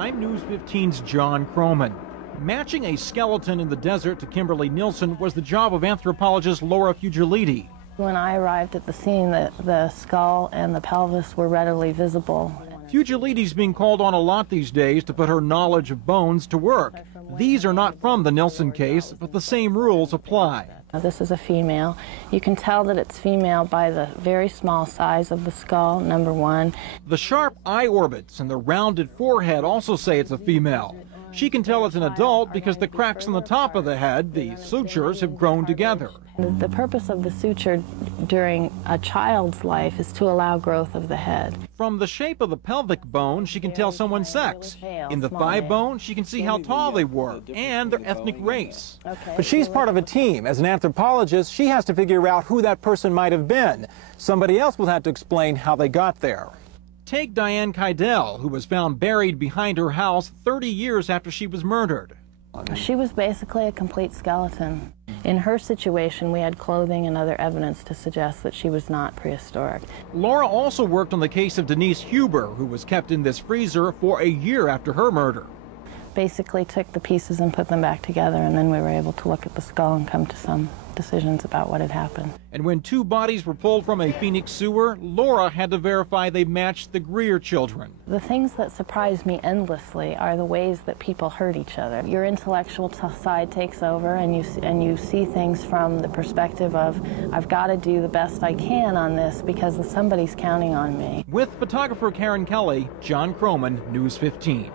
I'm News 15's John Croman. Matching a skeleton in the desert to Kimberly Nilson was the job of anthropologist Laura Fugiliti. When I arrived at the scene, the skull and the pelvis were readily visible. Fugiliti's being called on a lot these days to put her knowledge of bones to work. These are not from the Nilson case, but the same rules apply. This is a female. You can tell that it's female by the very small size of the skull, number one. The sharp eye orbits and the rounded forehead also say it's a female. She can tell it's an adult because the cracks on the top of the head, the sutures, have grown together. The purpose of the suture during a child's life is to allow growth of the head. From the shape of the pelvic bone, she can tell someone's sex. In the thigh bone, she can see how tall they were and their ethnic race. But she's part of a team. As an anthropologist, she has to figure out who that person might have been. Somebody else will have to explain how they got there. Take Diane Keidel, who was found buried behind her house 30 years after she was murdered. She was basically a complete skeleton. In her situation, we had clothing and other evidence to suggest that she was not prehistoric. Laura also worked on the case of Denise Huber, who was kept in this freezer for a year after her murder. Basically took the pieces and put them back together, and then we were able to look at the skull and come to some decisions about what had happened. And when two bodies were pulled from a Phoenix sewer, Laura had to verify they matched the Greer children. The things that surprise me endlessly are the ways that people hurt each other. Your intellectual side takes over, and you see things from the perspective of, I've got to do the best I can on this because somebody's counting on me. With photographer Karen Kelly, John Croman, News 15.